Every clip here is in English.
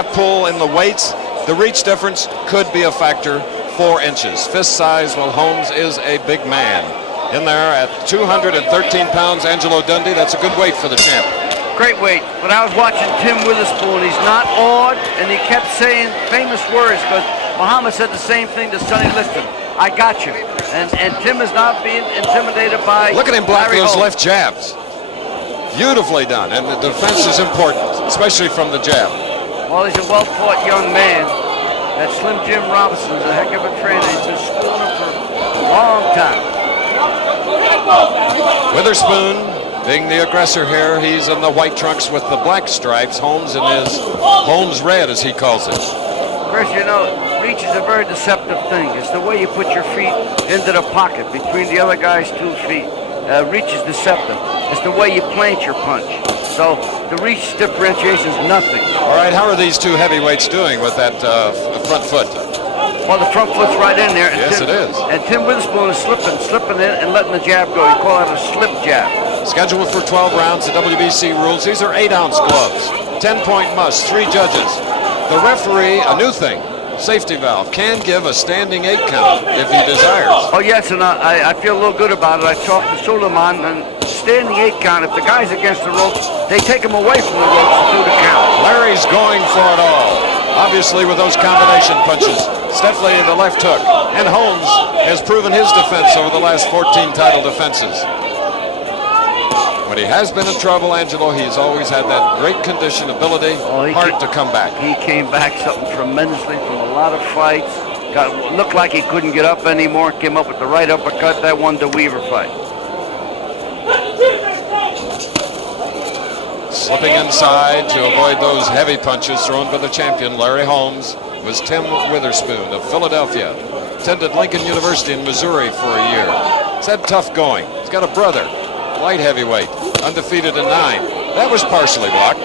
handicap pull in the weights, the reach difference could be a factor. 4 inches. Fist size, well, Holmes is a big man. In there at 213 pounds, Angelo Dundee. That's a good weight for the champ. Great weight. When I was watching Tim Witherspoon, he's not awed, and he kept saying famous words, because Muhammad said the same thing to Sonny Liston. I got you. And Tim is not being intimidated by Look at him block those Holmes. left jabs. Beautifully done. And the defense is important, especially from the jab. Well, he's a well-taught young man. That Slim Jim Robinson is a heck of a trainer. He's been schooling him for a long time. Witherspoon being the aggressor here. He's in the white trunks with the black stripes. Holmes in his Holmes red, as he calls it. Chris, you know, reach is a very deceptive thing. It's the way you put your feet into the pocket between the other guy's 2 feet. Reach is deceptive. It's the way you plant your punch. So the reach differentiation is nothing. All right, how are these two heavyweights doing with that front foot? Well, the front foot's right in there. Yes, it is. And Tim Witherspoon is slipping in and letting the jab go. You call that a slip jab. Scheduled for 12 rounds, the WBC rules. These are 8-ounce gloves. 10-point must, 3 judges. The referee, a new thing, safety valve, can give a standing 8 count if he desires. Oh, yes, and I feel a little good about it. I talked to Suleiman, and standing 8 count, if the guy's against the ropes, they take him away from the ropes to do the count. Larry's going for it all, obviously with those combination punches. Definitely the left hook. And Holmes has proven his defense over the last 14 title defenses. When he has been in trouble, Angelo, he's always had that great condition, ability, heart to come back. He came back something tremendously from a lot of fights. Looked like he couldn't get up anymore. Came up with the right uppercut. That won the Weaver fight. Slipping inside to avoid those heavy punches thrown by the champion, Larry Holmes, was Tim Witherspoon of Philadelphia. Attended Lincoln University in Missouri for a year. He's had tough going. He's got a brother, light heavyweight, undefeated in 9. That was partially blocked.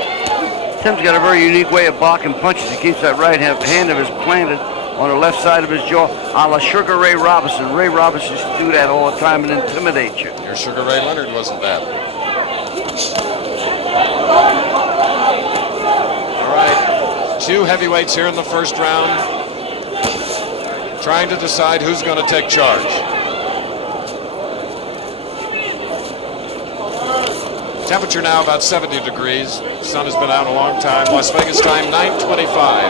Tim's got a very unique way of blocking punches. He keeps that right hand of his planted on the left side of his jaw, a la Sugar Ray Robinson. Ray Robinson used to do that all the time and intimidate you. Your Sugar Ray Leonard wasn't bad. All right, 2 heavyweights here in the first round, trying to decide who's going to take charge. Temperature now about 70 degrees. The sun has been out a long time. Las Vegas time 9:25.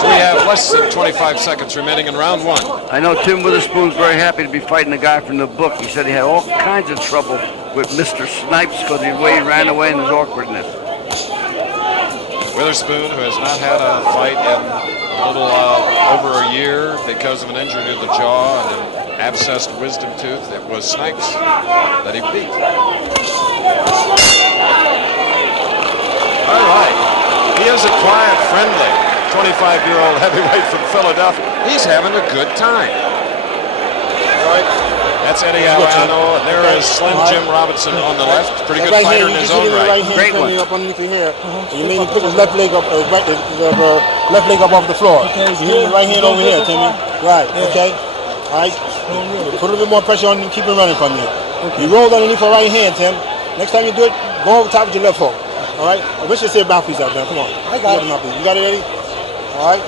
So we have less than 25 seconds remaining in round 1. I know Tim Witherspoon's very happy to be fighting the guy from the book. He said he had all kinds of trouble with Mr. Snipes because of the way he ran away and his awkwardness. Witherspoon, who has not had a fight in a little over a year because of an injury to the jaw and an abscessed wisdom tooth. It was Snipes that he beat. All right. He is a quiet, friendly 25-year-old heavyweight from Philadelphia. He's having a good time. All right. That's Eddie Arano, and there is Slim Jim Robinson on the left. Pretty good fighter in his own right. Great one. Up underneath your hair. You mean you put his left leg up, left leg up off the floor. You hit his right hand over here, Timmy. Right. Okay. All right. Put a little bit more pressure on him. Keep him running from you. You roll underneath your right hand, Tim. Next time you do it, go over top with your left hook. All right. I wish you say a mouthpiece out there. Come on. I got it. You got it, Eddie? All right.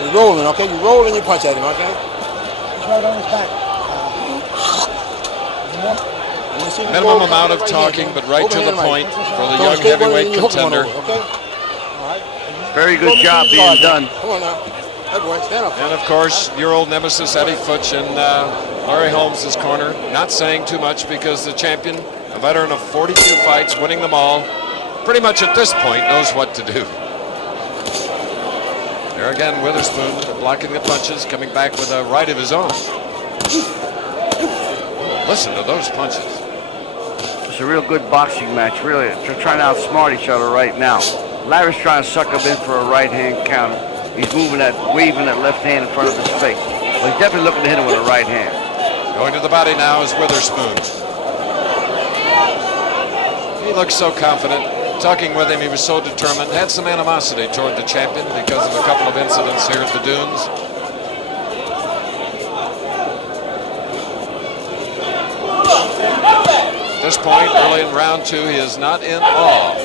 You're rolling, okay? You roll and you punch at him, okay? Right on his back. Minimum amount of talking, but right to the point for the young heavyweight contender. Very good job being done. Come on now. That boy, stand up. And of course, your old nemesis Eddie Futch in Larry Holmes' corner. Not saying too much because the champion, a veteran of 42 fights, winning them all, pretty much at this point knows what to do. There again, Witherspoon blocking the punches, coming back with a right of his own. Listen to those punches. It's a real good boxing match, really. They're trying to outsmart each other right now. Larry's trying to suck him in for a right-hand counter. He's waving that left hand in front of his face. Well, he's definitely looking to hit him with a right hand. Going to the body now is Witherspoon. He looks so confident. Talking with him, he was so determined. Had some animosity toward the champion because of a couple of incidents here at the Dunes. At this point, early in round 2, he is not in awe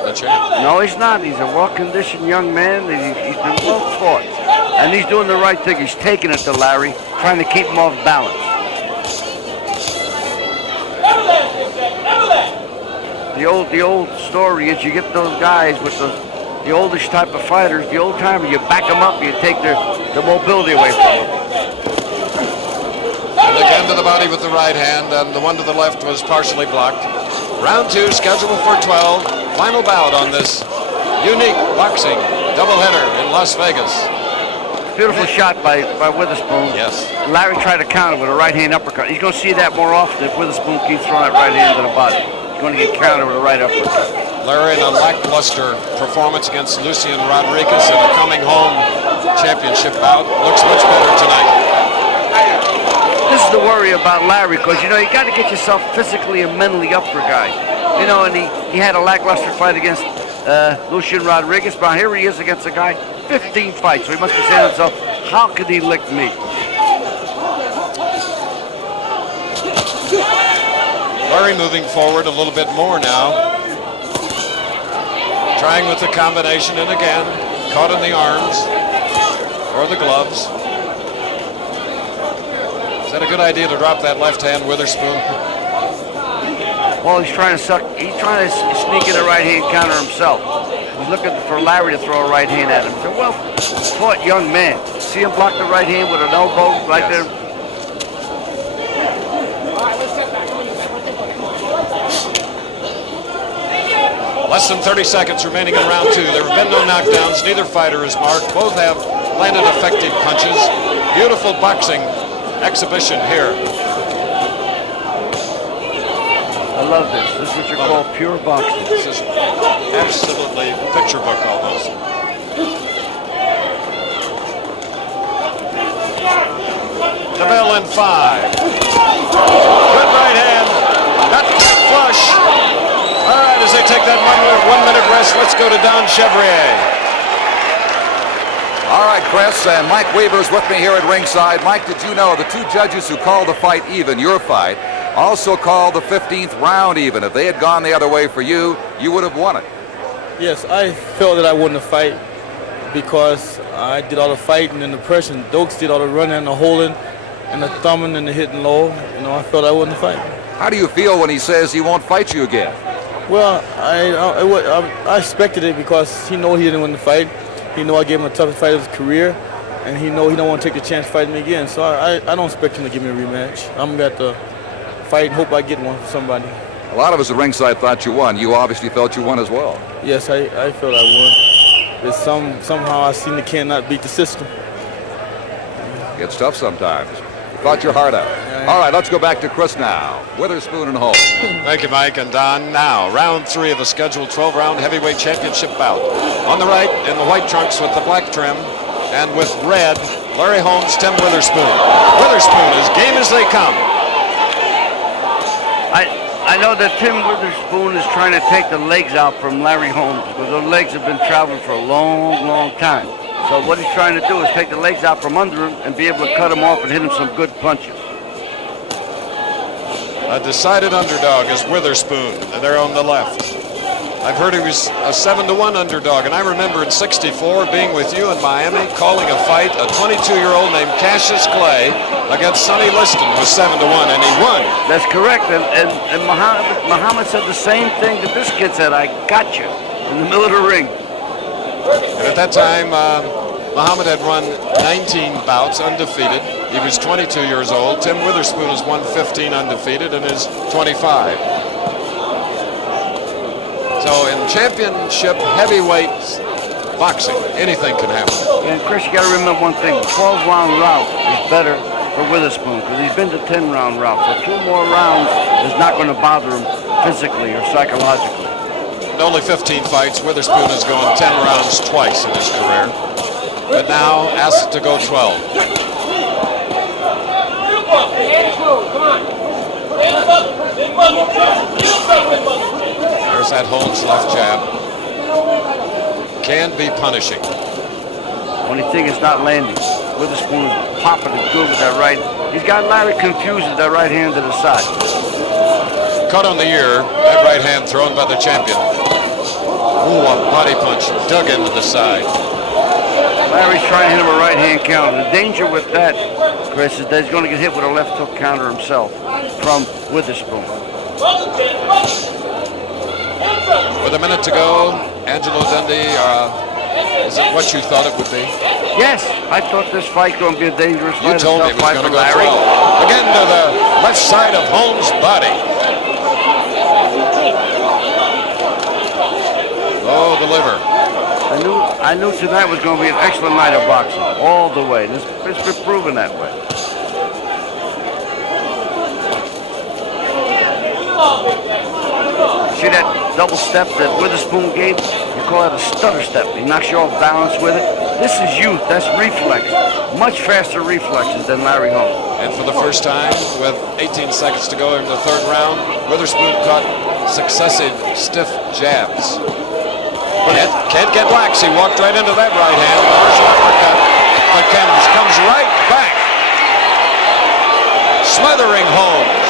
of the the champ. No, he's not. He's a well-conditioned young man. He's been well taught. And he's doing the right thing. He's taking it to Larry, trying to keep him off balance. The old story is you get those guys with the oldish type of fighters, the old timer, you back them up, you take their mobility away from them. And again to the body with the right hand, and the one to the left was partially blocked. Round 2 scheduled for 12. Final bout on this unique boxing doubleheader in Las Vegas. Beautiful shot by Witherspoon. Yes. Larry tried to counter with a right hand uppercut. He's going to see that more often if Witherspoon keeps throwing that right hand to the body. He's going to get countered with a right uppercut. Larry in a lackluster performance against Lucien Rodriguez in a coming home championship bout. Looks much better tonight. This is the worry about Larry, because, you got to get yourself physically and mentally up for guys. And he had a lackluster fight against Lucien Rodriguez, but here he is against a guy, 15 fights. So he must be saying to himself, how could he lick me? Larry moving forward a little bit more now. Trying with the combination, and again, caught in the arms or the gloves. Is that a good idea to drop that left hand, Witherspoon? Well, he's trying to sneak in a right hand counter himself. He's looking for Larry to throw a right hand at him. He's a well-taught young man. See him block the right hand with an elbow right there. Less than 30 seconds remaining in round 2. There have been no knockdowns. Neither fighter is marked. Both have landed effective punches. Beautiful boxing exhibition here. I love this. This is what you call pure boxing. This is absolutely picture book almost. The bell in 5. Good right hand. Got the flush. All right, as they take that 1 minute rest, let's go to Don Chevrier. All right, Chris, and Mike Weaver's with me here at ringside. Mike, did you know the 2 judges who called the fight even, your fight, also called the 15th round even? If they had gone the other way for you, you would have won it. Yes, I felt that I wouldn't have fight because I did all the fighting and the pressure. Dokes did all the running and the holding and the thumbing and the hitting low. I felt I wouldn't fight. How do you feel when he says he won't fight you again? Well, I expected it because he know he didn't win the fight. He know I gave him the toughest fight of his career, and he know he don't want to take the chance fighting me again. So I don't expect him to give me a rematch. I'm going to fight and hope I get one from somebody. A lot of us at ringside thought you won. You obviously felt you won as well. Yes, I felt I won. But somehow I seem to cannot beat the system. It's tough sometimes. You fought your heart out. All right, let's go back to Chris now. Witherspoon and Holmes. Thank you, Mike and Don. Now, round 3 of a scheduled 12-round heavyweight championship bout. On the right, in the white trunks with the black trim, and with red, LarryHolmes, Tim Witherspoon. Witherspoon as game as they come. I know that Tim Witherspoon is trying to take the legs out from LarryHolmes because those legs have been traveling for a long, long time. So what he's trying to do is take the legs out from under him and be able to cut him off and hit him some good punches. A decided underdog is Witherspoon. They're on the left. I've heard he was a 7-1 underdog, and I remember in '64 being with you in Miami, calling a fight. A 22-year-old named Cassius Clay against Sonny Liston was 7-1, and he won. That's correct, and Muhammad said the same thing that this kid said. I got you in the middle of the ring. And at that time, Muhammad had run 19 bouts undefeated. He was 22 years old. Tim Witherspoon has won 15 undefeated and is 25. So in championship heavyweight boxing, anything can happen. And Chris, you got to remember one thing. The 12-round route is better for Witherspoon because he's been to 10-round route. So 2 more rounds is not going to bother him physically or psychologically. In only 15 fights, Witherspoon has gone 10 rounds twice in his career, but now asked to go 12. There's that Holmes left jab. Can be punishing. Only thing is not landing. Witherspoon is popping it good with that right. He's got Larry confused with that right hand to the side. Cut on the ear, that right hand thrown by the champion. Ooh, a body punch dug into the side. Larry's trying to hit him a right-hand counter. The danger with that, Chris, is that he's going to get hit with a left hook counter himself from Witherspoon. With a minute to go, Angelo Dundee, is it what you thought it would be? Yes, I thought this fight going to be a dangerous fight. You told me it was fight going to for go Larry. 12. Again to the left side of Holmes' body. Oh, the liver. I knew tonight was going to be an excellent night of boxing, all the way. It's been proven that way. See that double step that Witherspoon gave? You call it a stutter step. He knocks you off balance with it. This is youth. That's reflex. Much faster reflexes than LarryHolmes. And for the first time, with 18 seconds to go in the third round, Witherspoon caught successive stiff jabs. Can't get lax. He walked right into that right hand. Partial uppercut. But comes right back, smothering Holmes.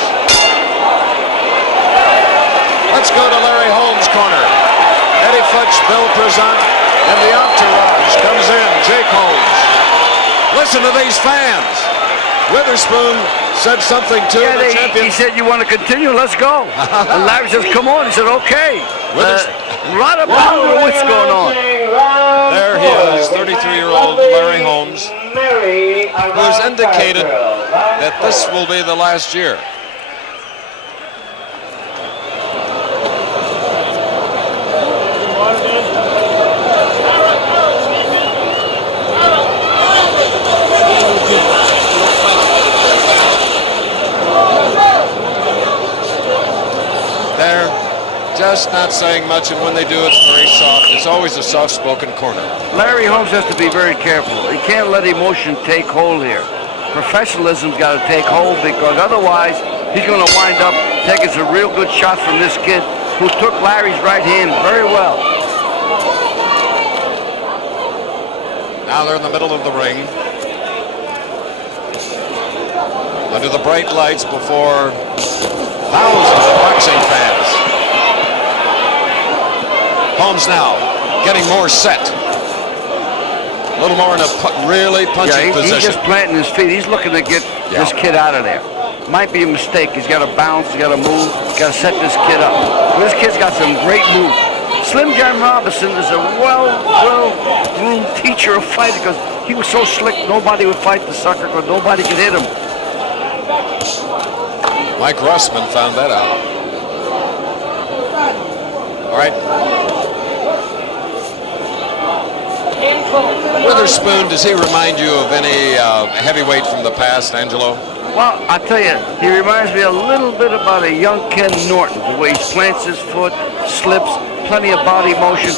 Let's go to LarryHolmes' corner. Eddie Futch, Bill Prezant, and the entourage comes in. Jake Holmes. Listen to these fans. Witherspoon said something to the champion. He said, "You want to continue? Let's go." And Larry says, "Come on." He said, "Okay." Right up, I don't know what's going on. There he is, 33-year-old LarryHolmes, who has indicated that this will be the last year. Just not saying much, and when they do, it's very soft. It's always a soft-spoken corner. LarryHolmes has to be very careful. He can't let emotion take hold here. Professionalism's got to take hold, because otherwise he's going to wind up taking some real good shots from this kid who took Larry's right hand very well. Now they're in the middle of the ring, under the bright lights before thousands of boxing fans. Holmes now getting more set. A little more in a really punching position. He's just planting his feet. He's looking to get this kid out of there. Might be a mistake. He's got to bounce. He's got to move. He's got to set this kid up. This kid's got some great moves. Slim Jim Robinson is a well-groomed teacher of fighting, because he was so slick, nobody would fight the sucker, because nobody could hit him. Mike Russman found that out. All right. Witherspoon, does he remind you of any heavyweight from the past, Angelo? Well, I tell you, he reminds me a little bit about a young Ken Norton, the way he plants his foot, slips, plenty of body motion,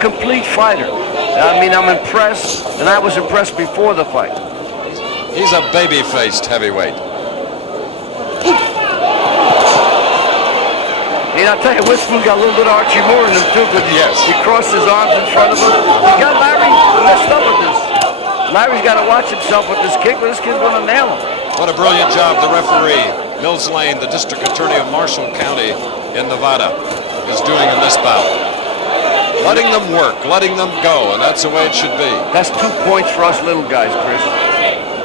complete fighter. I mean, I'm impressed, and I was impressed before the fight. He's a baby-faced heavyweight. And I'll tell you, Witherspoon got a little bit of Archie Moore in him, too, because he crossed his arms in front of him. He got Larry messed up with this. Larry's got to watch himself with this kick, but this kid's going to nail him. What a brilliant job the referee, Mills Lane, the district attorney of Marshall County in Nevada, is doing in this bout. Letting them work, letting them go, and that's the way it should be. That's 2 points for us little guys, Chris.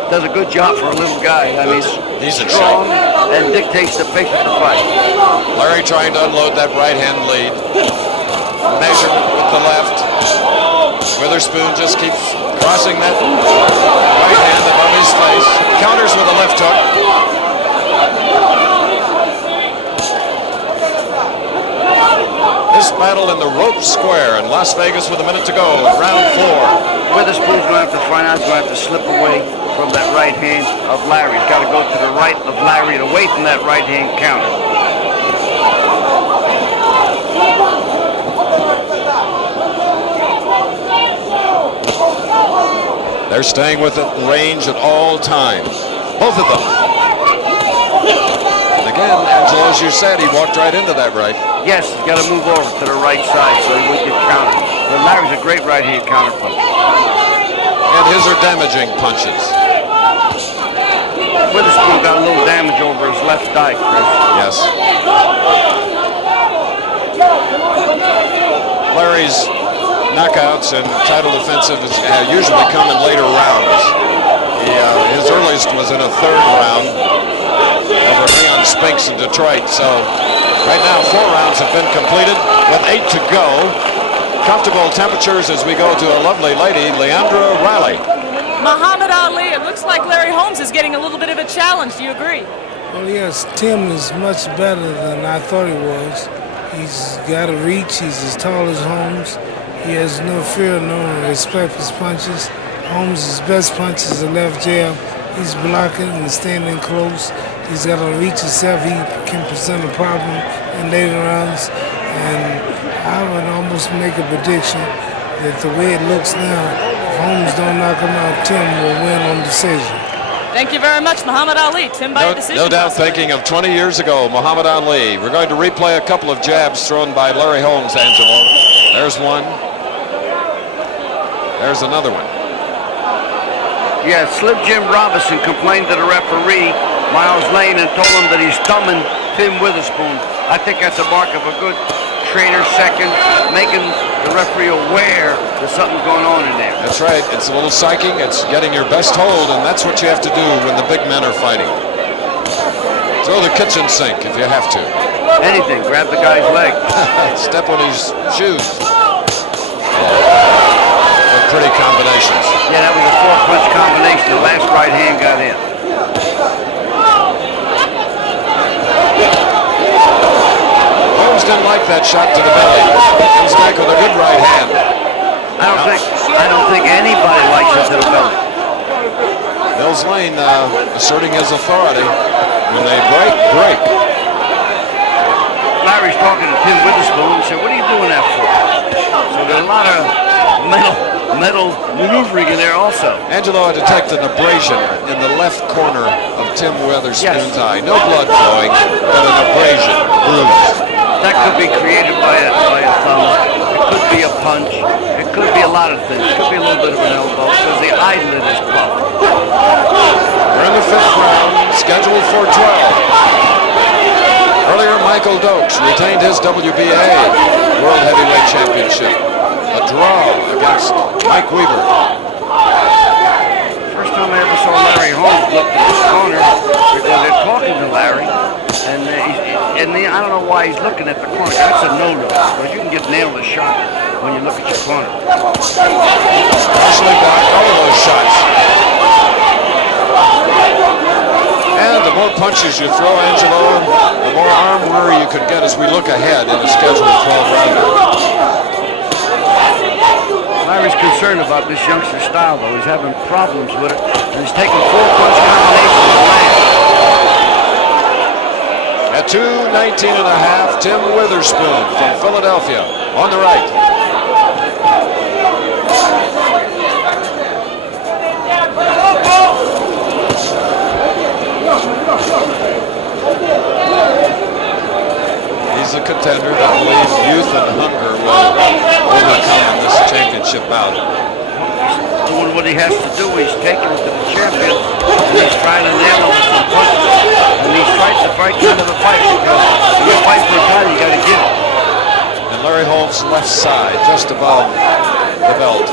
Does a good job for a little guy. I mean, he's strong and dictates the pace of the fight. Larry trying to unload that right-hand lead. Measure with the left. Witherspoon just keeps crossing that right hand above his face. Counters with a left hook. This battle in the rope square in Las Vegas with a minute to go. Round 4. Witherspoon's going to have to find out. He's going to have to slip away from that right hand of Larry. He's got to go to the right of Larry and away from that right hand counter. They're staying with it range at all times. Both of them. And again, Angelo, as you said, he walked right into that right. Yes, he's got to move over to the right side so he won't get countered. But Larry's a great right hand counter puncher. And his are damaging punches. Witherspoon got a little damage over his left thigh, Chris. Yes. Larry's knockouts and title defensive usually come in later rounds. His earliest was in a third round over Leon Spinks in Detroit. So right now 4 rounds have been completed with 8 to go. Comfortable temperatures as we go to a lovely lady, Leandra Riley. Muhammad Ali, it looks like Larry Holmes is getting a little bit of a challenge. Do you agree? Well, yes, Tim is much better than I thought he was. He's got a reach. He's as tall as Holmes. He has no fear, no respect for his punches. Holmes' best punch is a left jab. He's blocking and standing close. He's got a reach himself. He can present a problem in later rounds. And I would almost make a prediction that the way it looks now, if Holmes don't knock him out, Tim will win on decision. Thank you very much, Muhammad Ali. Tim by decision. No doubt thinking of 20 years ago, Muhammad Ali. We're going to replay a couple of jabs thrown by Larry Holmes, Angelo. There's one. There's another one. Yeah, Slim Jim Robinson complained to the referee, Miles Lane, and told him that he's thumbing Tim Witherspoon. I think that's a mark of a good trainer. Second, making the referee aware that something's going on in there. That's right. It's a little psyching. It's getting your best hold, and that's what you have to do when the big men are fighting. Throw the kitchen sink if you have to. Anything. Grab the guy's leg. Step on his shoes. What pretty combinations. Yeah, that was a 4-punch combination. The last right hand got in. Holmes didn't like that shot to the belly. Comes back with a good right hand. I don't think anybody likes it to the belly. Mills Lane asserting his authority. When they break. Larry's talking to Tim Witherspoon and said, "What are you doing that for?" So there's a lot of metal maneuvering in there also. Angelo had detected an abrasion in the left corner of Tim Witherspoon's eye. No blood flowing, but an abrasion, bruise. That could be created by a thumb. It could be a punch. It could be a lot of things. It could be a little bit of an elbow because the eyelid is puffed. We're in the 5th round, scheduled for 12. Earlier, Michael Dokes retained his WBA World Heavyweight Championship. A draw against Mike Weaver. First time I ever saw Larry Holmes look at his corner because they're talking to Larry, and I don't know why he's looking at the corner. That's a no-no because you can get nailed a shot when you look at your corner. Partially back, all of those shots. And the more punches you throw, Angelo, the more arm worry you could get as we look ahead in a scheduled 12-rounder. Larry's concerned about this youngster's style, though. He's having problems with it, and he's taking 4-punch combinations to land. At 219.5, Tim Witherspoon from Philadelphia on the right. He's a contender that believes youth and hunger will overcome this championship bout. Doing what he has to do. He's taking it to the champion, and he's trying to nail him with some punches. And he's fighting the fight kind of a fight because when you fight for a title, you got to get it. And Larry Holmes' left side, just above the belt,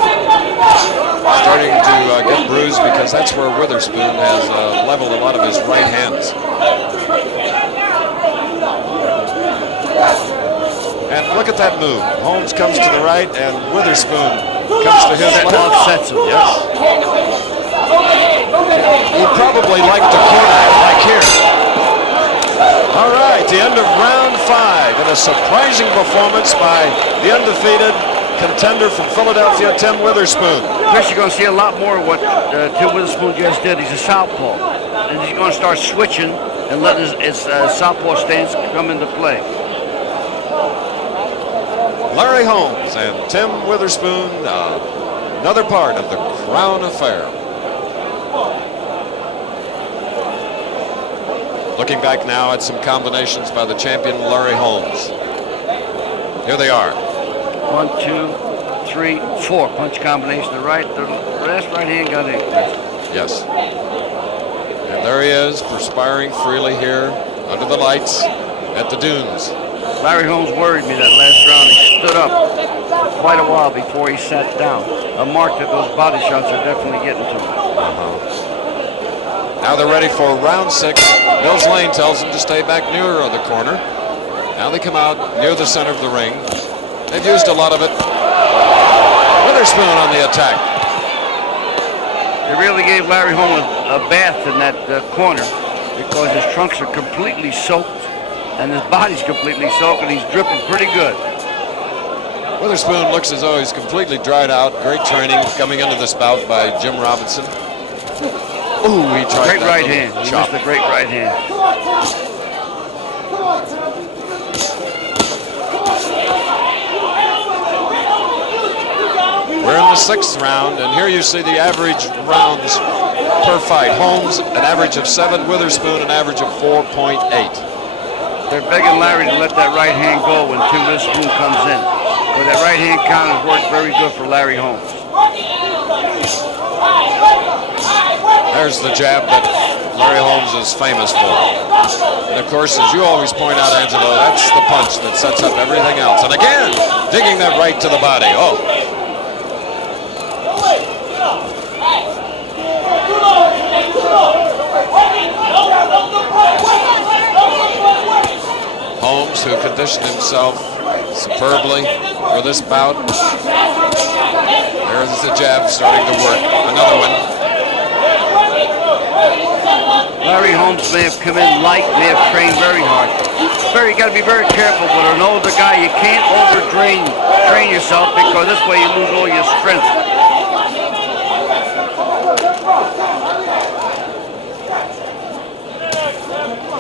starting to get bruised because that's where Witherspoon has leveled a lot of his right hands. And look at that move. Holmes comes to the right, and Witherspoon comes to his left. Offsets him. Yes. He probably liked the corner, like here. All right, the end of round 5, and a surprising performance by the undefeated contender from Philadelphia, Tim Witherspoon. Chris, you're going to see a lot more of what Tim Witherspoon just did. He's a southpaw, and he's going to start switching and letting his southpaw stance come into play. Larry Holmes and Tim Witherspoon, another part of the Crown Affair. Looking back now at some combinations by the champion Larry Holmes. Here they are. 1, 2, 3, 4 punch combination. The last right hand got in. Yes. And there he is, perspiring freely here under the lights at the dunes. Larry Holmes worried me that last round. stood up for quite a while before he sat down. A mark that those body shots are definitely getting to him. Now they're ready for round 6. Mills Lane tells them to stay back nearer the corner. Now they come out near the center of the ring. They've used a lot of it. Witherspoon on the attack. They really gave Larry Holmes a bath in that corner because his trunks are completely soaked and his body's completely soaked and he's dripping pretty good. Witherspoon looks as though he's completely dried out. Great training coming into this bout by Jim Robinson. Ooh, he tried great right hand. He missed a great right hand. We're in the 6th round, and here you see the average rounds per fight. Holmes, an average of 7. Witherspoon, an average of 4.8. They're begging Larry to let that right hand go when TimWitherspoon comes in. But that right hand counter has worked very good for Larry Holmes. There's the jab that Larry Holmes is famous for. And of course, as you always point out, Angelo, that's the punch that sets up everything else. And again, digging that right to the body. Oh. Holmes, who conditioned himself superbly for this bout. There's the jab starting to work. Another one. Larry Holmes may have come in light, may have trained very hard. You got to be very careful with an older guy. You can't train yourself because this way you lose all your strength.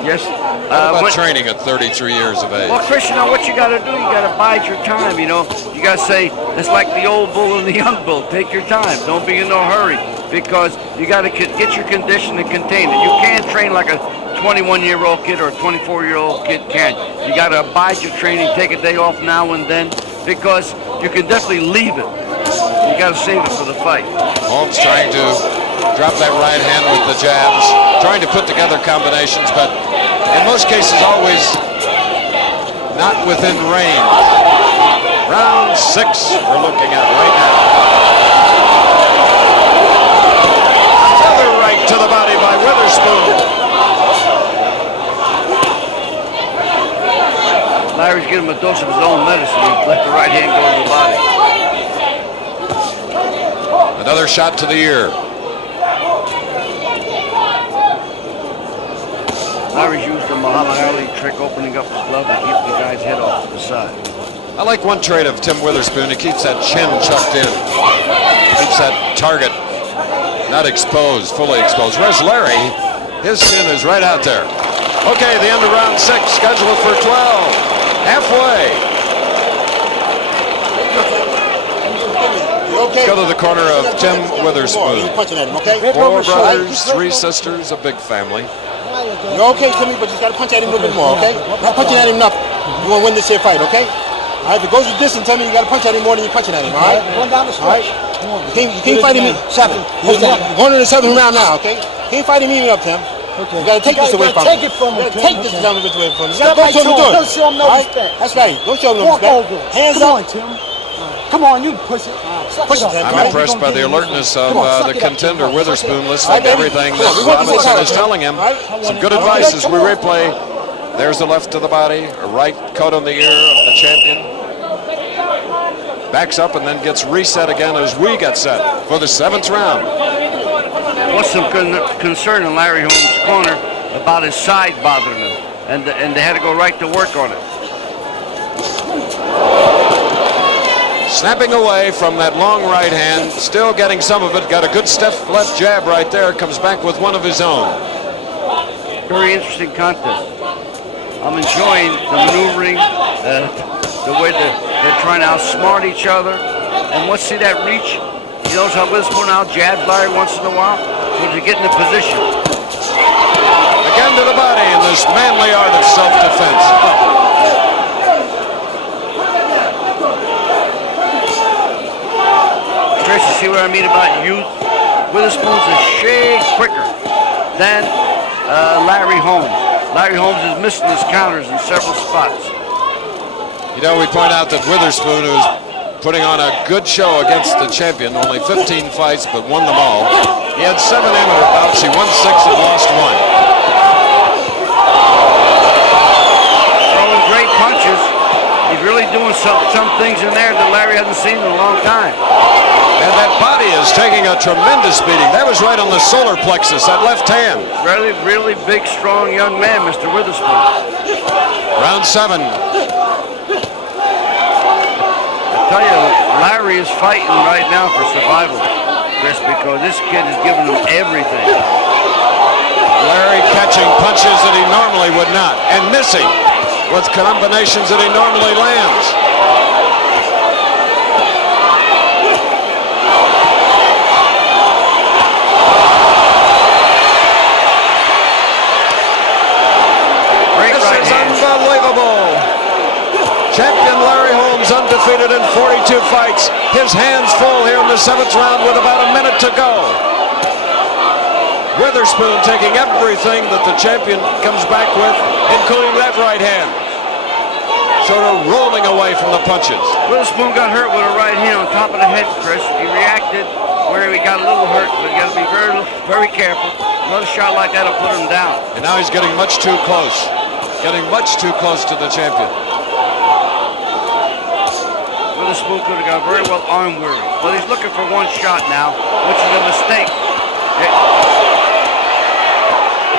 Yes. How about training at 33 years of age? Well, Chris, you know what you got to do? You got to bide your time. You know, you got to say it's like the old bull and the young bull. Take your time. Don't be in no hurry because you got to get your condition and contain it. You can't train like a 21-year-old kid or a 24-year-old kid can. You got to abide your training. Take a day off now and then because you can definitely leave it. You got to save it for the fight. Holmes trying to drop that right hand with the jabs, trying to put together combinations, but in most cases always not within range. Round 6 we're looking at right now. Another right to the body by Witherspoon. Larry's giving him a dose of his own medicine. He let the right hand go to the body. Another shot to the ear. Larry's used the Muhammad Ali trick, opening up his glove and keeping the guy's head off to the side. I like one trait of Tim Witherspoon. He keeps that chin chucked in. Keeps that target not exposed, fully exposed. Whereas Larry, his chin is right out there. Okay, the end of round 6, scheduled for 12. Halfway. Okay. Go to the corner of Tim Witherspoon. Punching at him, okay? 4 brothers, 3 sisters, a big family. You're okay, Timmy, but you got to punch at him a little bit more, okay? Not punching at him enough. You want to win this here fight, okay? All right, if it goes with distance, Timmy, you got to punch at him more than you're punching at him, all right? Going down the stretch. All right? You can't fight him. 7. You're going to the 7th round now, okay? Can't fight him even up, Tim. Okay. You got to take this away from him. Take it from him. Take this away from him. You got to go to him. Don't show him no respect. That's right. Don't show him no Walk respect. over. Hands Come up. on, Tim. Come on, you push it. Push it, Tim. I'm impressed by the alertness of the contender Witherspoon, listening to everything that Robinson is telling him. Some good advice as we replay. There's the left to the body, a right coat on the ear of the champion. Backs up and then gets reset again as we get set for the 7th round. What's some concern in Larry Holmes' corner about his side bothering him, and they had to go right to work on it. Snapping away from that long right hand, still getting some of it, got a good stiff left jab right there, comes back with one of his own. Very interesting contest. I'm enjoying the maneuvering, the way they're trying to outsmart each other. And let's see that reach. You notice how Witherspoon now jabs Larry once in a while? So to get in a position. Again to the body in this manly art of self-defense. Chris, you see what I mean about youth? Witherspoon's a shade quicker than Larry Holmes. Larry Holmes is missing his counters in several spots. You know, we point out that Witherspoon, who's putting on a good show against the champion, only 15 fights but won them all. He had 7 amateur bouts. He won 6 and lost 1. Throwing great punches. He's really doing some things in there that Larry hasn't seen in a long time. And that body is taking a tremendous beating. That was right on the solar plexus, that left hand. Really, really big, strong young man, Mr. Witherspoon. Round 7. I tell you, Larry is fighting right now for survival, Chris, because this kid is giving him everything. Larry catching punches that he normally would not, and missing with combinations that he normally lands. This is unbelievable. Champion Larry Holmes undefeated in 42 fights. His hands full here in the 7th round with about a minute to go. Witherspoon taking everything that the champion comes back with, including that right hand. Sort of rolling away from the punches. Witherspoon got hurt with a right hand on top of the head, Chris. He reacted where he got a little hurt, but you got to be very, very careful. Another shot like that will put him down. And now he's getting much too close. Getting much too close to the champion. Witherspoon could have got very well arm weary, but he's looking for one shot now, which is a mistake.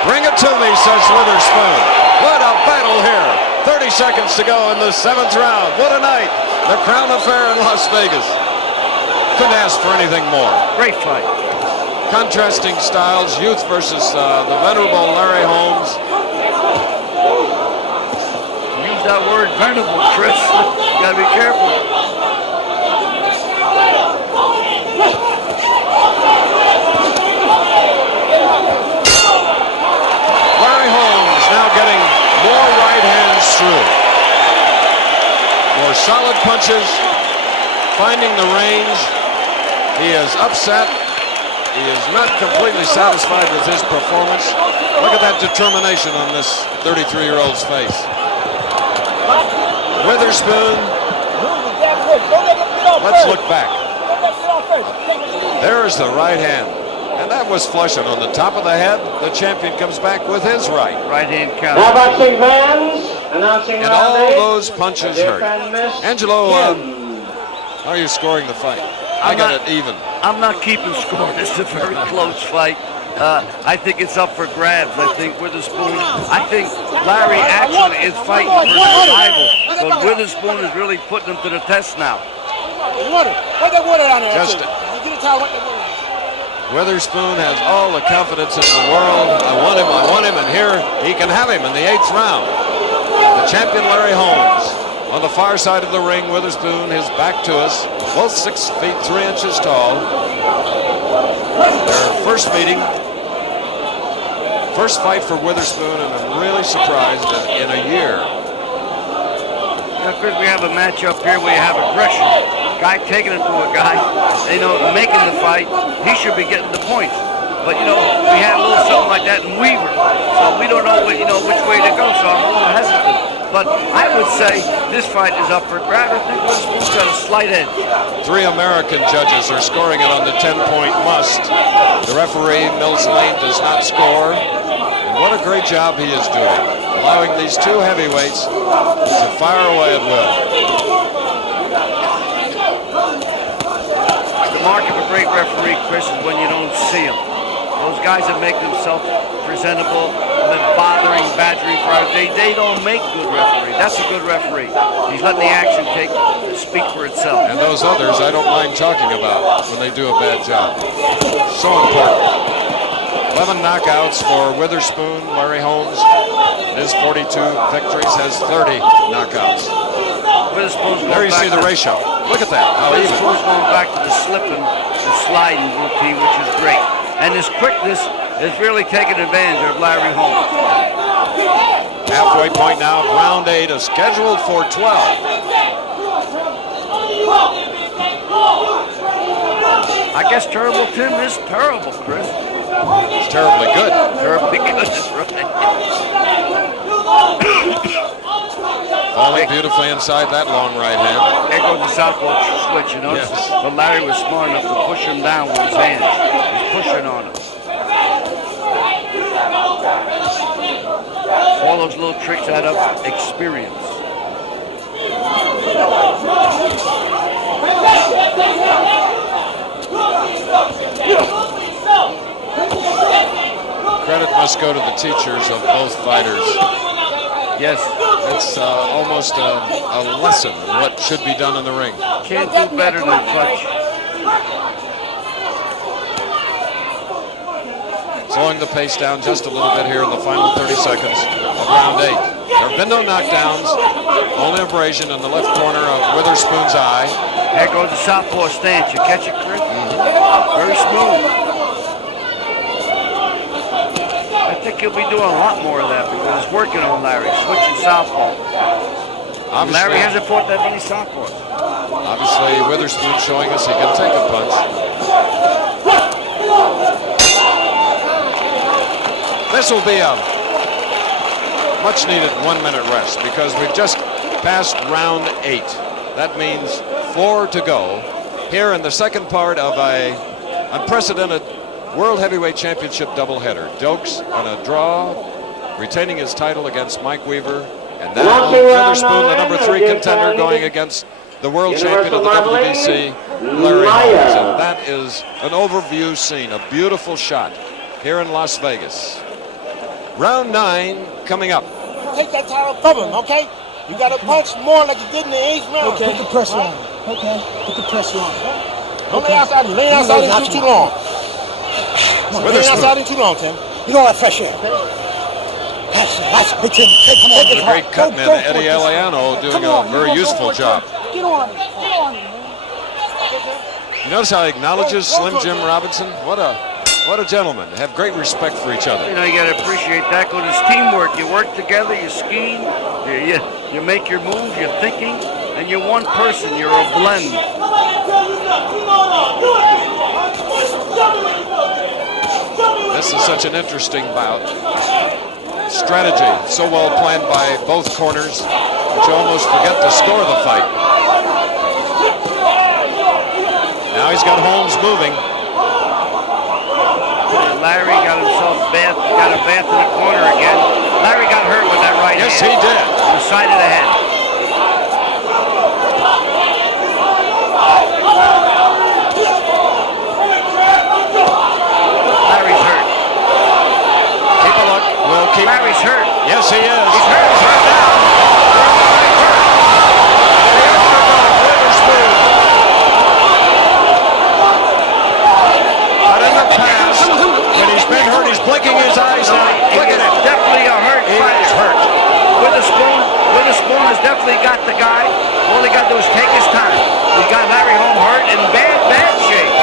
Bring it to me, says Witherspoon. What a battle here. 30 seconds to go in the 7th round. What a night. The Crown Affair in Las Vegas. Couldn't ask for anything more. Great fight. Contrasting styles, youth versus the venerable Larry Holmes. Use that word venerable, Chris. You gotta be careful. Larry Holmes now getting more right hands through. More solid punches, finding the range. He is upset. He is not completely satisfied with his performance. Look at that determination on this 33-year-old's face. Witherspoon. Let's look back. There's the right hand. And that was flushing on the top of the head. The champion comes back with his right. Right hand count. Now boxing fans, announcing And round all 8, those punches hurt. Angelo, how are you scoring the fight? I got it even. I'm not keeping score. This is a very close fight. I think it's up for grabs. I think Witherspoon, I think Larry actually is fighting for survival. But Witherspoon is really putting him to the test now. Just Witherspoon has all the confidence in the world. I want him, and here he can have him in the 8th round. The champion Larry Holmes. On the far side of the ring, Witherspoon, his back to us, both 6 feet 3 inches tall. Their first meeting, first fight for Witherspoon, and I'm really surprised in a year. Yeah, Chris, we have a matchup here where you have aggression. Guy taking it to a guy, making the fight. He should be getting the points. But, we had a little something like that in Weaver. So we don't know, which way to go, so I'm a little hesitant. But I would say this fight is up for grabs. I think Witherspoon's got a slight edge. 3 American judges are scoring it on the 10-point must. The referee, Mills Lane, does not score. And what a great job he is doing, allowing these 2 heavyweights to fire away at will. The mark of a great referee, Chris, is when you don't see him. Those guys that make themselves presentable, then badgering crowds, they don't make good referees. That's a good referee. He's letting the action speak for itself. And those others I don't mind talking about when they do a bad job. So important. 11 knockouts for Witherspoon. Larry Holmes, his 42 victories, has 30 knockouts. There you see the ratio. Look at that. How even. Witherspoon's going back to the slipping and sliding routine, which is great. And his quickness is really taking advantage of Larry Holmes. Halfway point now of round 8, is scheduled for 12. I guess Terrible Tim is terrible, Chris. It's terribly good. Terribly good, that's right. Falling beautifully inside that long right hand. There goes the southpaw switch, you know. Yes. But Larry was smart enough to push him down with his hands. He's pushing on him. All those little tricks add up experience. Credit must go to the teachers of both fighters. Yes. It's almost a lesson in what should be done in the ring. Can't do better than clutch. Slowing the pace down just a little bit here in the final 30 seconds of round 8. There have been no knockdowns, only abrasion in the left corner of Witherspoon's eye. There goes the southpaw stance. You catch it, Chris? Very smooth. I think he'll be doing a lot more of that because it's working on Larry, switching southpaw. Larry hasn't fought that many southpaws. Obviously, Witherspoon showing us he can take a punch. This will be a much-needed 1-minute rest because we've just passed round 8. That means 4 to go here in the second part of a unprecedented World Heavyweight Championship doubleheader. Dokes on a draw, retaining his title against Mike Weaver, and now Witherspoon, the number 3 contender, going against the world champion of the WBC, Larry Holmes. And that is an overview scene, a beautiful shot here in Las Vegas. Round 9 coming up. Take that title from him, okay? You got to punch more like you did in the 8th round. Okay. Put the pressure on. Okay. Put the pressure on. Don't lay outside him. Lay outside him too long. Lay outside him too long, Tim. You don't have fresh air. That's it, Tim. Hey, come on. The great cutman, Eddie Eliano, doing a very useful job. Get on it. Get on it, man. You notice how he acknowledges Slim Jim Robinson? What a gentleman. They have great respect for each other. You know, you got to appreciate that because it's teamwork. You work together, you scheme, you make your moves, you're thinking, and you're one person. You're a blend. This is such an interesting bout. Strategy so well planned by both corners that you almost forget to score the fight. Now he's got Holmes moving. Larry got himself got a bath in the corner again. Larry got hurt with that right hand. Yes, he did. On the side of the head. Larry's hurt. Keep a look. We'll keep. Larry's hurt. Yes, he is. He's hurt. He's hurt now. But in the past, when he's been hurt, he's blinking his eyes now. Look at him. Definitely a hurt fighter. He's hurt. Witherspoon has definitely got the guy. All he got to do is take his time. He's got Larry Holmes hurt in bad shape.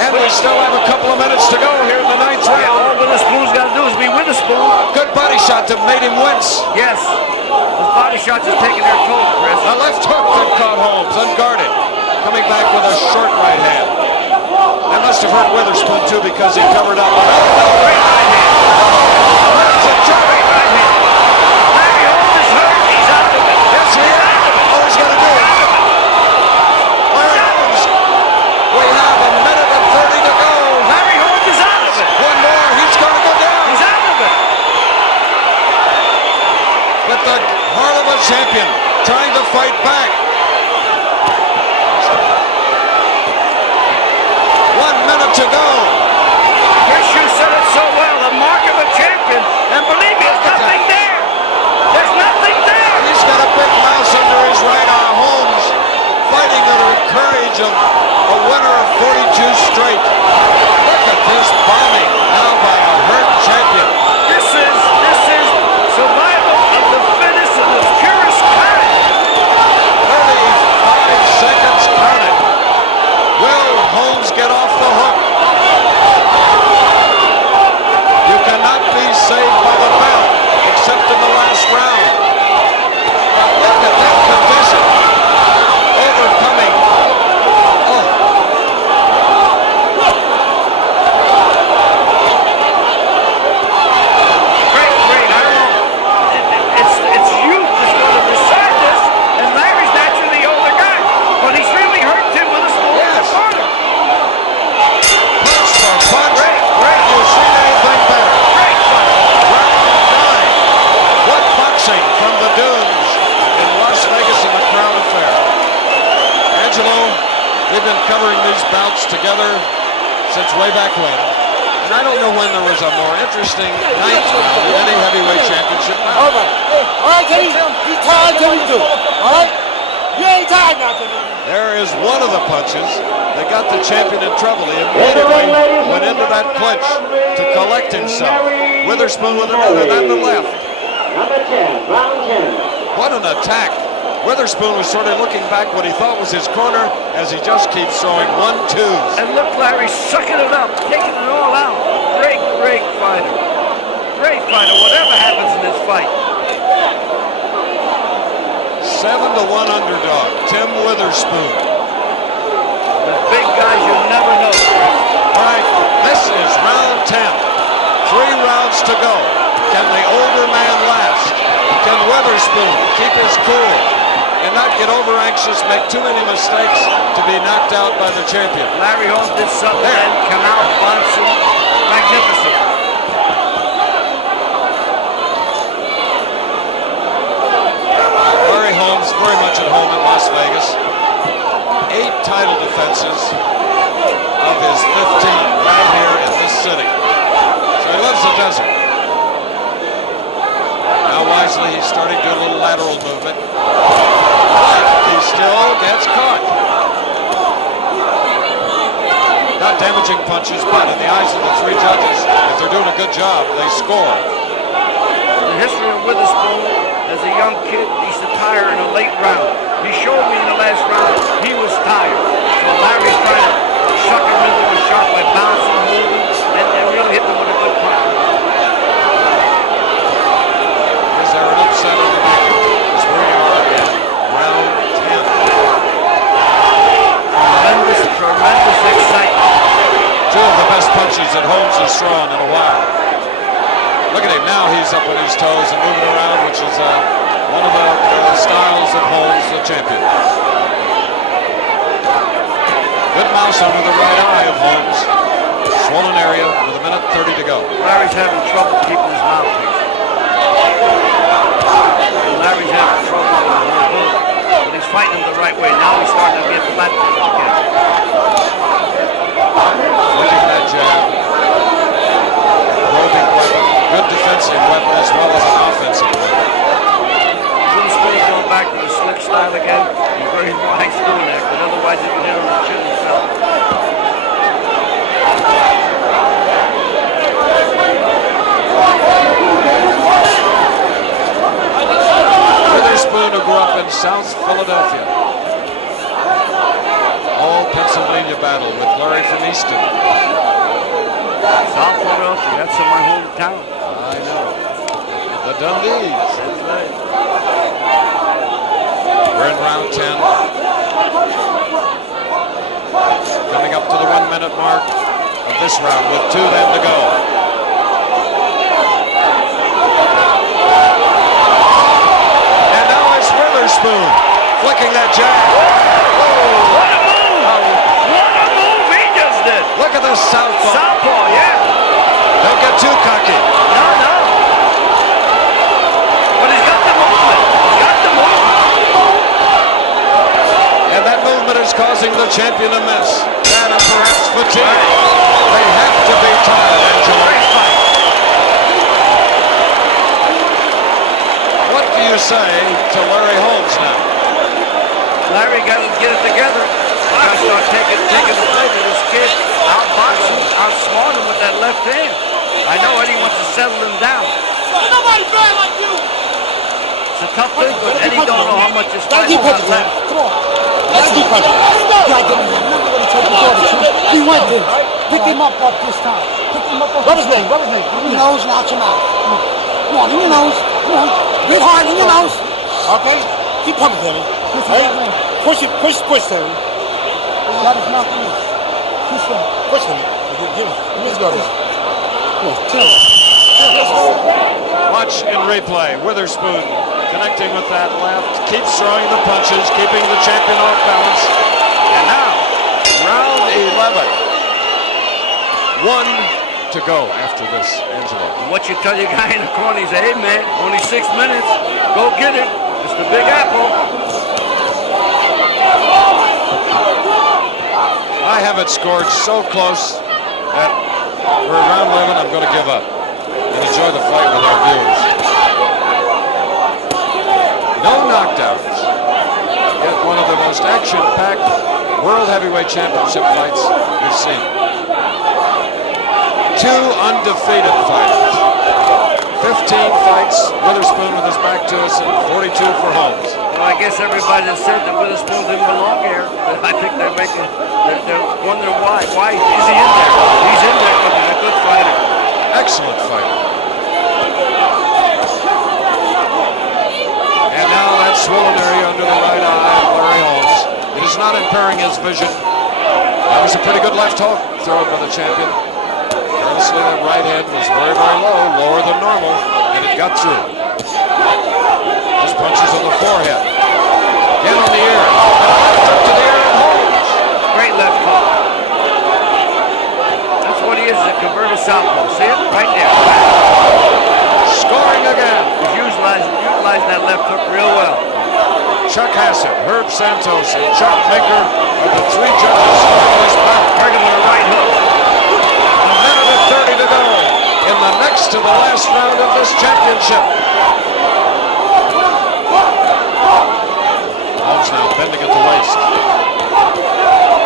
And we still have a couple of minutes to go here in the 9th round. All Witherspoon's got to do is be Witherspoon. Good body shot that made him wince. Yes. Those body shots are taking their toll, Chris. A left hook that caught Holmes, unguarded. Coming back with a short right hand. That must have hurt Witherspoon, too, because he covered up. Great right hand. That's a Great right hand. Larry Holmes is hurt. He's out of it. Yes, he is. All he's got to do. Larry Holmes. We have a minute and 30 to go. Larry Holmes is out of it. One more. He's going to go down. He's out of it. But the heart of a champion trying to fight back. 1 minute to go. Chris, you said it so well. The mark of a champion. And believe me, there's nothing there. There's nothing there. He's got a big mouse under his right eye. Holmes fighting with the courage of a winner of 42 straight. Look at this bombing now by a hurt champion. This is survival of the fittest in its purest kind. 35 seconds counted. Will Holmes get off the hook? covering these bouts together since way back when. And I don't know when there was a more interesting ninth round in any heavyweight championship. All right. All right, Teddy. He's tired, Teddy, too. All right? You ain't tired now, Teddy. There is one of the punches that got the champion in trouble. He immediately went into that clinch to collect himself. Witherspoon with another, then the left. Number 10, round 10. What an attack. Witherspoon was sort of looking back what he thought was his corner as he just keeps throwing 1-2s. And look, Larry, sucking it up, taking it all out. Great, great fighter. Great fighter, whatever happens in this fight. 7-1 underdog, Tim Witherspoon. With big guys, you never know. All right, this is round 10. 3 rounds to go. Can the older man last? Can Witherspoon keep his cool and not get over anxious, make too many mistakes to be knocked out by the champion? LarryHolmes did something and come out bouncing. Magnificent. LarryHolmes very much at home in Las Vegas. 8 title defenses of his 15 right here in this city. So he loves the desert. Now wisely he's starting to do a little lateral movement. But he still gets caught. Not damaging punches, but in the eyes of the 3 judges, if they're doing a good job, they score. The history of Witherspoon as a young kid, he used to tire in a late round. He showed me in the last round he was tired. So Larry's trying to suck him into a shot by bouncing and moving and really hit him with a good punch. Is there an upset on the making? As we are in round 10. Tremendous excitement. 2 of the best punches that Holmes has thrown in a while. Look at him now, he's up on his toes and moving around, which is one of the styles of Holmes, the champion. Good mouse under the right eye of Holmes. Swollen area with 1:30 to go. Larry's having trouble keeping his mouth closed. And Larry's having trouble with his mobility. But he's fighting him the right way. Now he's starting to get flat-footed again. Flicking that jab. Roving weapon. Good defensive weapon as well as an offensive weapon. Witherspoon's going back to the slick style again. He's very wise doing that, but otherwise he can hit on the chin and fell. Witherspoon, who grew up in South Philadelphia. All Pennsylvania battle with Larry from Easton. South Philadelphia, that's in my hometown. I know. The Dundees. That's right. We're in round 10. Coming up to the 1-minute mark of this round with 2 then to go. And now it's Witherspoon flicking that jab. What a move! What a move he just did! Look at this southpaw. Southpaw, yeah. Don't get too cocky. No. But he's got the movement. He's got the movement. And that movement is causing the champion to miss. And perhaps fatigue. They have to be tired, Angelo. What do you say to LarryHolmes now? Larry got to get it together. Got to start taking the fight with his kid. Outbox him, outsmart him with that left hand. I know Eddie wants to settle him down. Nobody bad like you. It's a tough thing, but Eddie don't know how much his fight Keep got punching, left. man. Come on. Let's keep punching. He went there. Pick him up this time. Pick him up. Rub his name. In your nose and out your mouth. Come on, in your nose. Come on. Breathe hard in your nose. Okay? Keep pumping, Timmy. Right? Push, Timmy. Got his mouth in it. Push him. Push him. Give him. Let's go. Come on, Tim. Watch in replay. Witherspoon connecting with that left, keeps throwing the punches, keeping the champion off balance. And now, round 11. 1 to go after this, Angelo. And what you tell your guy in the corner, he say, hey man, only 6 minutes. Go get it. It's the Big Apple. I have it scored so close that for round 11, I'm going to give up and enjoy the fight with our viewers. No knockdowns. Yet one of the most action-packed World Heavyweight Championship fights we've seen. 2 undefeated fighters. 15 fights, Witherspoon with his back to us, and 42 for Holmes. Well, I guess everybody that said that Witherspoon didn't belong here. I think they're wondering why. Why is he in there? He's in there because he's a good fighter. Excellent fighter. And now that swollen area under the right eye of Larry Holmes. It is not impairing his vision. That was a pretty good left hook thrown by the champion. Carelessly, that right hand was very, very low, lower than normal, and it got through. Those punches on the forehead. Again on the ear. Up to the ear and Holmes. Great left hook. That's what he is, a converted southpaw. See it? Right there. Scoring again. He's utilizing that left hook real well. Chuck Hassett, Herb Santos, and Chuck Minker are the 3 judges for this bout. Regular right hook. A minute and 30 to go in the next to the last round of this championship. Holmes now bending at the waist.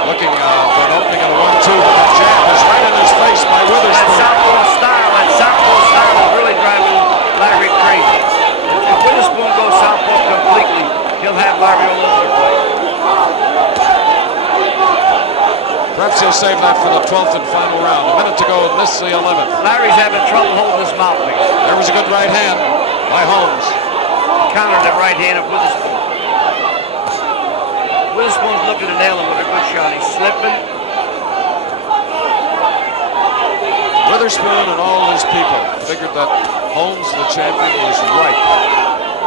Looking for an opening in a 1-2. That jab is right in his face by Witherspoon. That southpaw style is really driving Larry crazy. If Witherspoon goes southpaw completely, he'll have Larry all over the place. Perhaps he'll save that for the 12th and final round. A minute to go, and this is the 11th. Larry's having trouble holding his mouthpiece. There was a good right hand by Holmes. Countered the right hand of Witherspoon. Witherspoon's looking to nail him with a good shot. He's slipping. Witherspoon and all his people figured that Holmes, the champion, was ripe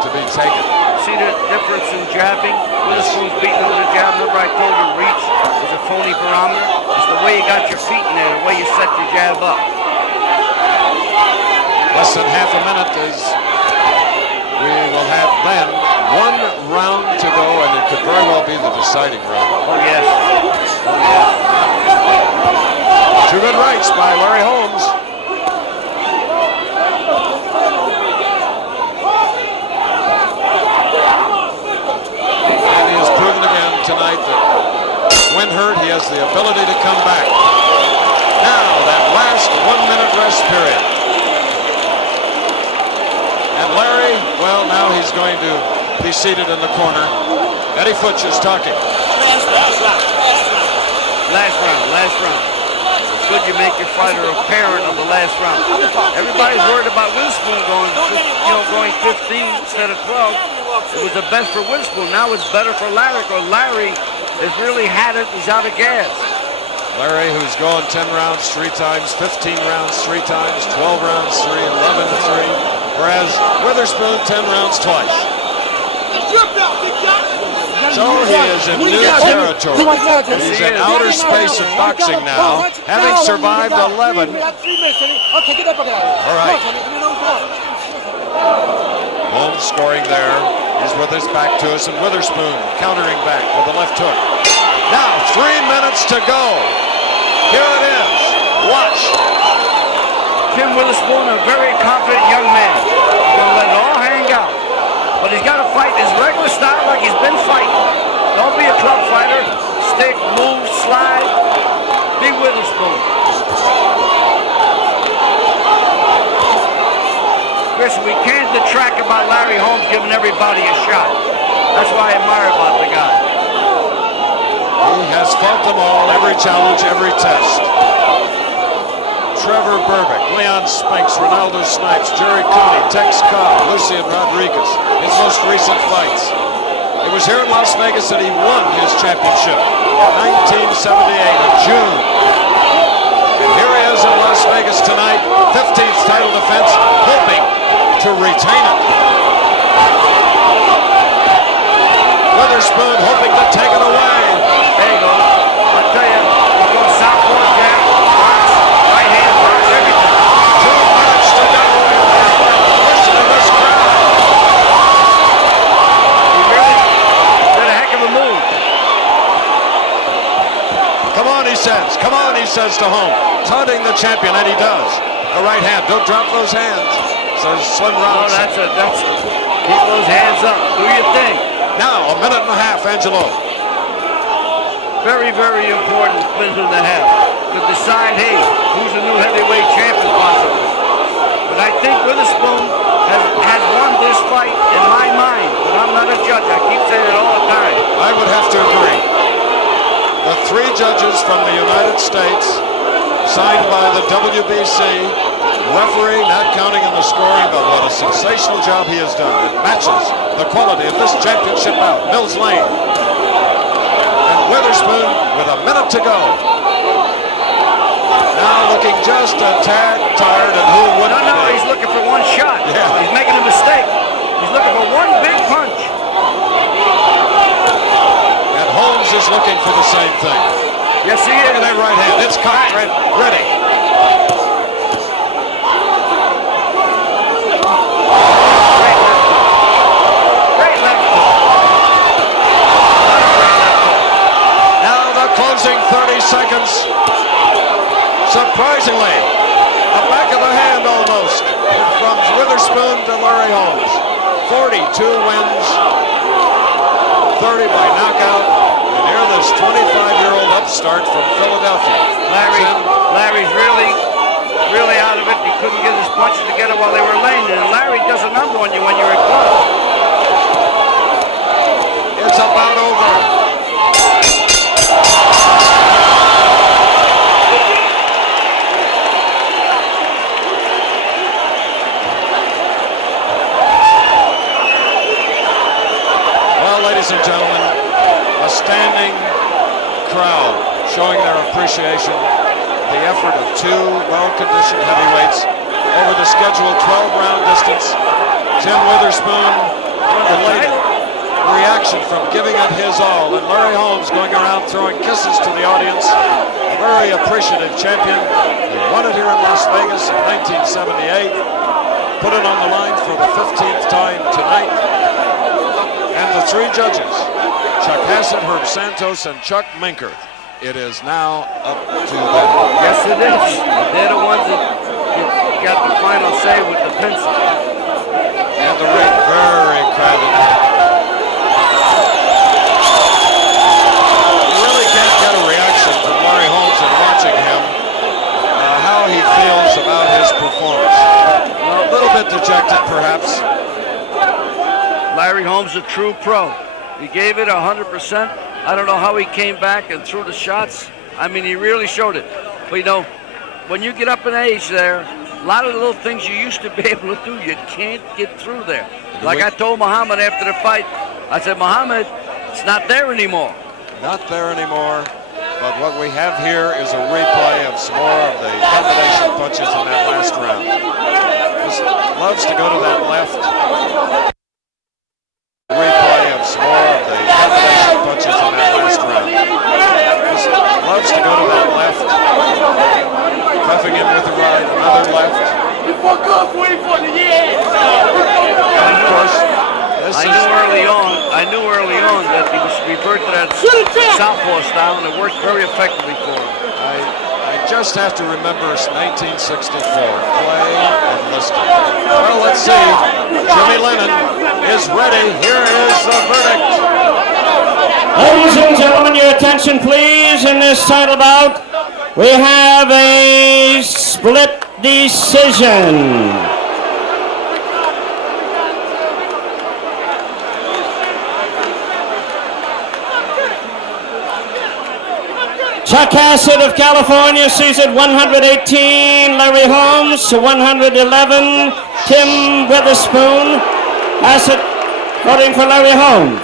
to be taken. See the difference in jabbing? Witherspoon's beating him with a jab. Remember I told you reach is a phony barometer? It's the way you got your feet in there, the way you set your jab up. Less than half a minute as we will have then 1 round to go, and it could very well be the deciding round. Oh, yes. Oh, yes. 2 good rights by Larry Holmes. And he has proven again tonight that when hurt, he has the ability to come back. Now, that last 1-minute rest period. And Larry, well, now he's going to be seated in the corner. Eddie Futch is talking. Last round. It's good you make your fighter a parent of the last round. Everybody's worried about Witherspoon going 15 instead of 12. It was the best for Witherspoon. Now it's better for Larry, because Larry has really had it. He's out of gas. Larry, who's gone 10 rounds 3 times, 15 rounds 3 times, 12 rounds 3, 11 3, whereas Witherspoon 10 rounds twice. So he is in new territory. He's in outer space of boxing now, having survived 11. All right. Holmes scoring there. He's with his back to us, and Witherspoon countering back with the left hook. Now 3 minutes to go. Here it is. Watch. Tim Witherspoon, a very confident young man. He's going to let it all hang out. But he's got to fight his regular style like he's been fighting. Don't be a club fighter. Stick, move, slide. Be Witherspoon. Listen, we can't detract about Larry Holmes giving everybody a shot. That's what I admire about the guy. He has fought them all, every challenge, every test. Trevor Berbick, Leon Spinks, Ronaldo Snipes, Jerry Cooney, Tex Cobb, Lucian Rodriguez, his most recent fights. It was here in Las Vegas that he won his championship in 1978 in June. And here he is in Las Vegas tonight, 15th title defense, hoping to retain it. Witherspoon hoping to take it away. There you go. I'll tell you, he's going southpaw jab, box, right hand, box, everything. 2 minutes to go. Listen to this crowd. He really did a heck of a move. Come on, one, he says to Holmes, taunting the champion, and he does. The right hand, don't drop those hands, says Slim Oh, Robinson. keep those hands up. Do your thing. Now, a minute and a half, Angelo. Very, very important minute and a half to decide, hey, who's the new heavyweight champion possibly. But I think Witherspoon has won this fight in my mind. But I'm not a judge. I keep saying it all the time. I would have to agree. The three judges from the United States, signed by the WBC, referee not counting in the scoring, but what a sensational job he has done. It matches the quality of this championship bout. Mills Lane and Witherspoon with a minute to go. Now looking just a tad tired, and who wouldn't No, be? he's looking for one shot. Yeah. He's making a mistake. He's looking for one big punch. And Holmes is looking for the same thing. Yes, he Look is. at that right hand. It's cocked, ready. Great left hook. Now the closing 30 seconds. Surprisingly, a back of the hand almost from Witherspoon to Larry Holmes. 42 wins, 30 by knockout. And here this 25-year-old upstart from Philadelphia. Larry's really out of it. He couldn't get his punches together while they were laying there. And Larry does a number on you when you're at close. It's about over. Well, ladies and gentlemen, a standing crowd showing their appreciation, the effort of two well-conditioned heavyweights over the scheduled 12-round distance. Tim Witherspoon, elated, reaction from giving it his all, and Larry Holmes going around throwing kisses to the audience. A very appreciative champion. He won it here in Las Vegas in 1978. Put it on the line for the 15th time tonight. And the three judges, Chuck Hassett, Herb Santos, and Chuck Minker. It is now up to them. Yes, it is. They're the ones that got the final say with the pencil. And the ring very crowded. You really can't get a reaction from Larry Holmes in watching him, how he feels about his performance. A little bit dejected, perhaps. Larry Holmes, a true pro. He gave it 100%. I don't know how he came back and threw the shots. I mean, he really showed it. But you know, when you get up in age there, a lot of the little things you used to be able to do, you can't get through there. Like I told Muhammad after the fight, I said, Muhammad, it's not there anymore. Not there anymore. But what we have here is a replay of some more of the combination punches in that last round. Just loves to go to that left. Replay of some more of the combination punches in that last round. Just loves to go to that left. Cuffing in with the right, another left. And of course, I knew early on that he was revert to that southpaw style, and it worked very effectively for him. I just have to remember 1964. Play and listen. Well, let's see. Jimmy Lennon is ready. Here is the verdict. Ladies and gentlemen, your attention please. In this title bout, we have a split decision. Chuck Hassett of California sees it 118. Larry Holmes to 111. Tim Witherspoon. Hassett voting for Larry Holmes.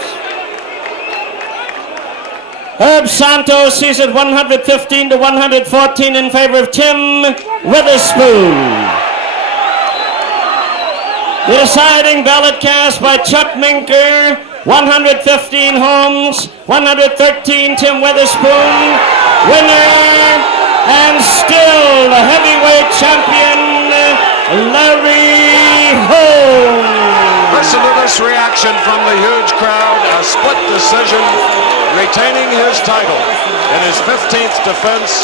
Herb Santos sees it 115 to 114 in favor of Tim Witherspoon. The deciding ballot cast by Chuck Minker, 115 Holmes, 113 Tim Witherspoon. Winner and still the heavyweight champion, Larry Holmes. Listen to this reaction from the huge crowd. A split decision, retaining his title in his 15th defense.